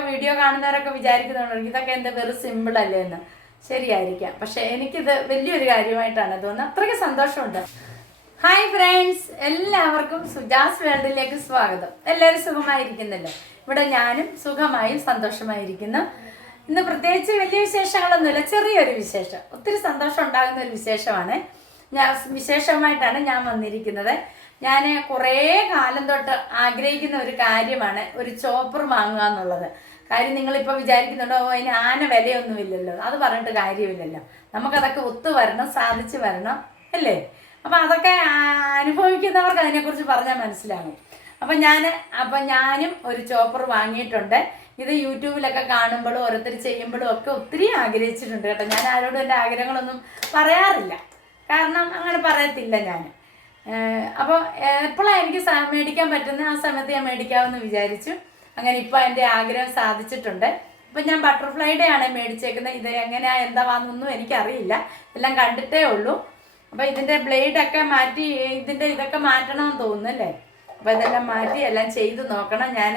Video കാണുന്നവരൊക്കെ വിചാരിക്കുന്നുണ്ട് ഇതൊക്കെ എന്താ വെറും സിമ്പിൾ അല്ലേ എന്ന്. ശരിയായിരിക്കാം. പക്ഷെ എനിക്കിത് വലിയൊരു കാര്യമായിട്ടാണ് തോന്നുന്നത്. അത്രയ്ക്ക് സന്തോഷമുണ്ട്. ഹായ് ഫ്രണ്ട്സ് എല്ലാവർക്കും സുജാസ് വേൾഡിലേക്ക് സ്വാഗതം. എല്ലാവരും സുഖമായിരിക്കുന്നല്ലോ? ഇവിടെ ഞാനും സുഖമായും സന്തോഷമായിരിക്കുന്നു. ഇന്ന് പ്രത്യേകിച്ച് വലിയ വിശേഷങ്ങളൊന്നുമില്ല ചെറിയൊരു വിശേഷം. ഒത്തിരി സന്തോഷം ഉണ്ടാകുന്ന ഒരു വിശേഷമാണ്. ഞാൻ വിശേഷമായിട്ടാണ് ഞാൻ വന്നിരിക്കുന്നത്. ഞാൻ കുറേ കാലം തൊട്ട് ആഗ്രഹിക്കുന്ന ഒരു കാര്യമാണ് ഒരു ചോപ്പർ വാങ്ങുക എന്നുള്ളത്. കാര്യം നിങ്ങളിപ്പോൾ വിചാരിക്കുന്നുണ്ടോ "ഓ, അതിന് ആന വിലയൊന്നുമില്ലല്ലോ. അത് പറഞ്ഞിട്ട് കാര്യമില്ലല്ലോ. നമുക്കതൊക്കെ ഒത്തു വരണം സാധിച്ചു വരണം അല്ലേ? അപ്പം അതൊക്കെ അനുഭവിക്കുന്നവർക്ക് അതിനെക്കുറിച്ച് പറഞ്ഞാൽ മനസ്സിലാകും. അപ്പം ഞാൻ അപ്പം ഞാനും ഒരു ചോപ്പർ വാങ്ങിയിട്ടുണ്ട്. ഇത് യൂട്യൂബിലൊക്കെ കാണുമ്പോഴും ഓരോരുത്തർ ചെയ്യുമ്പോഴും ഒക്കെ ഒത്തിരി ആഗ്രഹിച്ചിട്ടുണ്ട് കേട്ടോ. ഞാൻ ആരോടും എന്റെ ആഗ്രഹങ്ങളൊന്നും പറയാറില്ല. കാരണം അങ്ങനെ പറയത്തില്ല ഞാൻ അപ്പോൾ എപ്പോഴാണ് എനിക്ക് മേടിക്കാൻ പറ്റുന്ന? ആ സമയത്ത് ഞാൻ മേടിക്കാമെന്ന് വിചാരിച്ചു. അങ്ങനെ ഇപ്പോൾ എന്റെ ആഗ്രഹം സാധിച്ചിട്ടുണ്ട്. ഇപ്പം ഞാൻ ബട്ടർഫ്ലൈയുടെ ആണ് മേടിച്ചേക്കുന്നത്. ഇത് എങ്ങനെയാ എന്താവാന്നൊന്നും എനിക്കറിയില്ല. എല്ലാം കണ്ടിട്ടേ ഉള്ളൂ. അപ്പം ഇതിന്റെ ബ്ലേഡൊക്കെ മാറ്റി ഇതിന്റെ ഇതൊക്കെ മാറ്റണമെന്ന് തോന്നുന്നു അല്ലേ? അപ്പോൾ ഇതെല്ലാം മാറ്റി എല്ലാം ചെയ്ത് നോക്കണം. ഞാൻ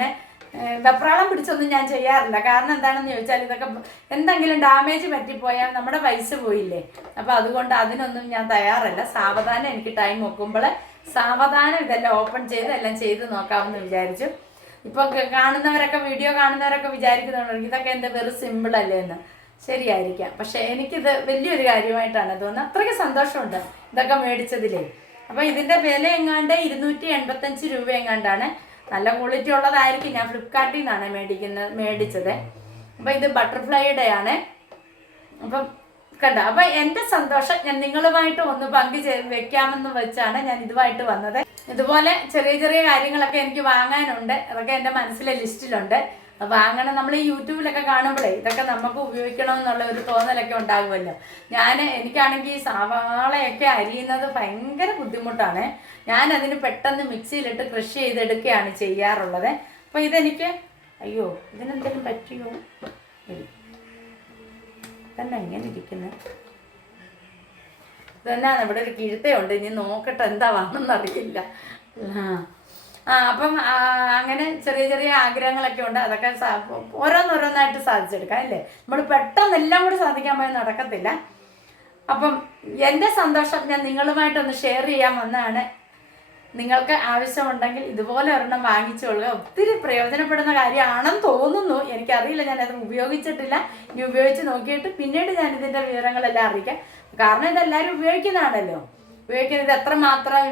വെപ്രാളം പിടിച്ചൊന്നും ഞാൻ ചെയ്യാറില്ല. കാരണം എന്താണെന്ന് ചോദിച്ചാൽ ഇതൊക്കെ എന്തെങ്കിലും ഡാമേജ് പറ്റിപ്പോയാൽ നമ്മുടെ പൈസ പോയില്ലേ? അപ്പോൾ അതുകൊണ്ട് അതിനൊന്നും ഞാൻ തയ്യാറല്ല. സാവധാനം എനിക്ക് ടൈം നോക്കുമ്പോൾ സാവധാനം ഇതെല്ലാം ഓപ്പൺ ചെയ്ത് എല്ലാം ചെയ്ത് നോക്കാമെന്ന് വിചാരിച്ചു. ഇപ്പൊ കാണുന്നവരൊക്കെ വീഡിയോ കാണുന്നവരൊക്കെ വിചാരിക്കുന്നുണ്ട് ഇതൊക്കെ എന്താ വെറും സിമ്പിൾ അല്ലേ എന്ന്. ശരിയായിരിക്കാം. പക്ഷെ എനിക്കിത് വലിയൊരു കാര്യമായിട്ടാണ് തോന്നുന്നത്. അത്രയ്ക്ക് സന്തോഷമുണ്ട് ഇതൊക്കെ മേടിച്ചതിലേ. അപ്പൊ ഇതിന്റെ വില എങ്ങാണ്ട് ഇരുന്നൂറ്റി എൺപത്തഞ്ച് രൂപ എങ്ങാണ്ടാണ് നല്ല ക്വാളിറ്റി ഉള്ളതായിരിക്കും ഞാൻ ഫ്ലിപ്കാർട്ടിൽ നിന്നാണ് മേടിക്കുന്നത് മേടിച്ചത്. അപ്പൊ ഇത് ബട്ടർഫ്ലൈയുടെ ആണ്. അപ്പം കണ്ട അപ്പൊ എന്റെ സന്തോഷം ഞാൻ നിങ്ങളുമായിട്ട് ഒന്ന് പങ്കു വെക്കാമെന്ന് വെച്ചാണ് ഞാൻ ഇതുമായിട്ട് വന്നത്. ഇതുപോലെ ചെറിയ ചെറിയ കാര്യങ്ങളൊക്കെ എനിക്ക് വാങ്ങാനുണ്ട്. അതൊക്കെ എന്റെ മനസ്സിലെ ലിസ്റ്റിലുണ്ട് അത് അങ്ങനെ നമ്മൾ ഈ യൂട്യൂബിലൊക്കെ കാണുമ്പോഴേ ഇതൊക്കെ നമുക്ക് ഉപയോഗിക്കണമെന്നുള്ള ഒരു തോന്നലൊക്കെ ഉണ്ടാകുമല്ലോ. ഞാൻ എനിക്കാണെങ്കിൽ സവാളയൊക്കെ അരിയുന്നത് ഭയങ്കര ബുദ്ധിമുട്ടാണ്. ഞാൻ അതിന് പെട്ടെന്ന് മിക്സിയിലിട്ട് കൃഷി ചെയ്തെടുക്കുകയാണ് ചെയ്യാറുള്ളത്. അപ്പോൾ ഇതെനിക്ക് അയ്യോ ഇതിനെന്തെങ്കിലും പറ്റിയോ. തന്നെ എങ്ങനെ ഇരിക്കുന്നത് ഇതന്നെ ഇവിടെ ഒരു കിഴുത്തയുണ്ട്. ഇനി നോക്കട്ടെ എന്താ വന്നറിയില്ല അറിയില്ല ആ ആ. അപ്പം അങ്ങനെ ചെറിയ ചെറിയ ആഗ്രഹങ്ങളൊക്കെ ഉണ്ട്. അതൊക്കെ ഓരോന്നോരോന്നായിട്ട് സാധിച്ചെടുക്കാം അല്ലേ? നമ്മൾ പെട്ടെന്ന് എല്ലാം കൂടി സാധിക്കാൻ പോയാൽ നടക്കത്തില്ല. അപ്പം എന്റെ സന്തോഷം ഞാൻ നിങ്ങളുമായിട്ടൊന്ന് ഷെയർ ചെയ്യാൻ വന്നാണ് നിങ്ങൾക്ക് ആവശ്യമുണ്ടെങ്കിൽ ഇതുപോലെ ഒരെണ്ണം വാങ്ങിച്ചുകൊള്ളുക ഒത്തിരി പ്രയോജനപ്പെടുന്ന കാര്യമാണെന്ന് തോന്നുന്നു. എനിക്കറിയില്ല ഞാനത് ഉപയോഗിച്ചിട്ടില്ല. ഇനി ഉപയോഗിച്ച് നോക്കിയിട്ട് പിന്നീട് ഞാൻ ഇതിന്റെ വിവരങ്ങളെല്ലാം അറിയിക്കാം. കാരണം ഇതെല്ലാവരും ഉപയോഗിക്കുന്നതാണല്ലോ. ഉപയോഗിക്കുന്നത് എത്ര മാത്രം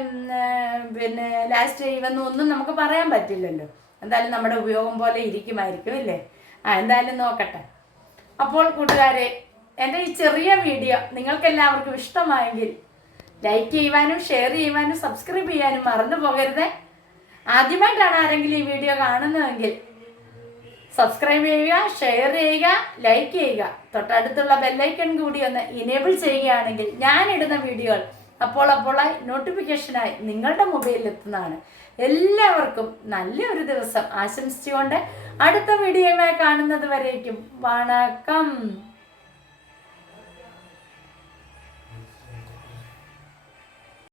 പിന്നെ ലാസ്റ്റ് ചെയ്യുമെന്ന് ഒന്നും നമുക്ക് പറയാൻ പറ്റില്ലല്ലോ. എന്തായാലും നമ്മുടെ ഉപയോഗം പോലെ ഇരിക്കുമായിരിക്കും അല്ലേ? ആ എന്തായാലും നോക്കട്ടെ. അപ്പോൾ കൂട്ടുകാരെ എന്റെ ഈ ചെറിയ വീഡിയോ നിങ്ങൾക്കെല്ലാവർക്കും ഇഷ്ടമായെങ്കിൽ ലൈക്ക് ചെയ്യുവാനും ഷെയർ ചെയ്യുവാനും സബ്സ്ക്രൈബ് ചെയ്യാനും മറന്നു പോകരുത്. ആദ്യമായിട്ടാണ് ആരെങ്കിലും ഈ വീഡിയോ കാണുന്നതെങ്കിൽ സബ്സ്ക്രൈബ് ചെയ്യുക ഷെയർ ചെയ്യുക ലൈക്ക് ചെയ്യുക. തൊട്ടടുത്തുള്ള ബെല്ലൈക്കൺ കൂടി ഒന്ന് ഇനേബിൾ ചെയ്യുകയാണെങ്കിൽ ഞാൻ ഇടുന്ന വീഡിയോകൾ അപ്പോൾ അപ്പോളായി നോട്ടിഫിക്കേഷനായി നിങ്ങളുടെ മൊബൈലിൽ എത്തുന്നതാണ്. എല്ലാവർക്കും നല്ലൊരു ദിവസം ആശംസിച്ചുകൊണ്ട് അടുത്ത വീഡിയോയുമായി കാണുന്നത് വരേക്കും. വണക്കം.